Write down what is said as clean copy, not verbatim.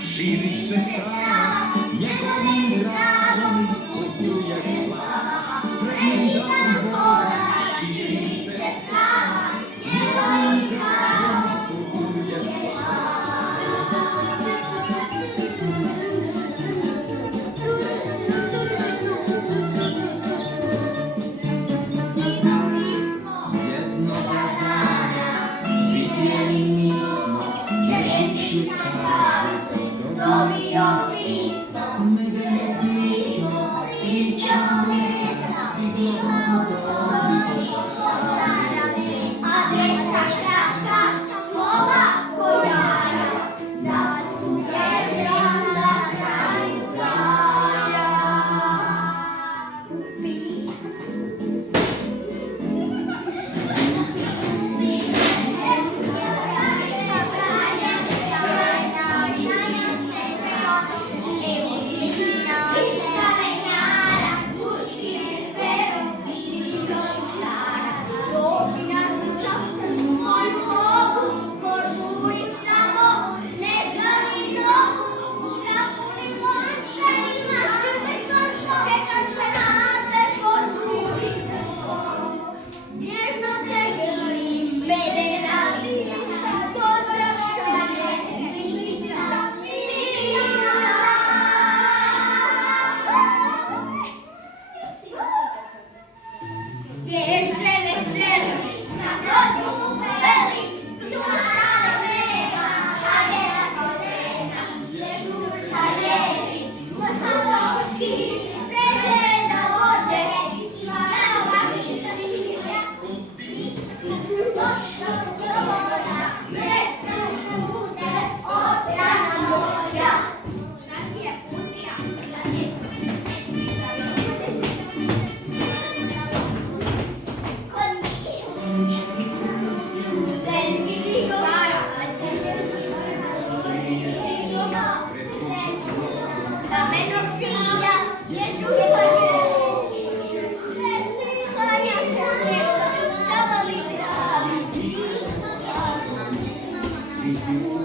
Širi se strava, njegovim travom putuje slava. Pregni dan voda, širi se strava, njegovim travom putuje slava. Jednoga dana vidjeli nismo, Ježić je kaže, dobio pismo, medeno pismo, priča mjeca, stiglo dođi do adresa kratka, slova kojara, zaslužujem na kraju kraja. Jer se veseli, na gozbu veli, duša vreva, hajera se srena, žurka riječi, vrhovski, pregleda vode, slava mišlja, došlo do voda, bespravno bude odrana moja. This is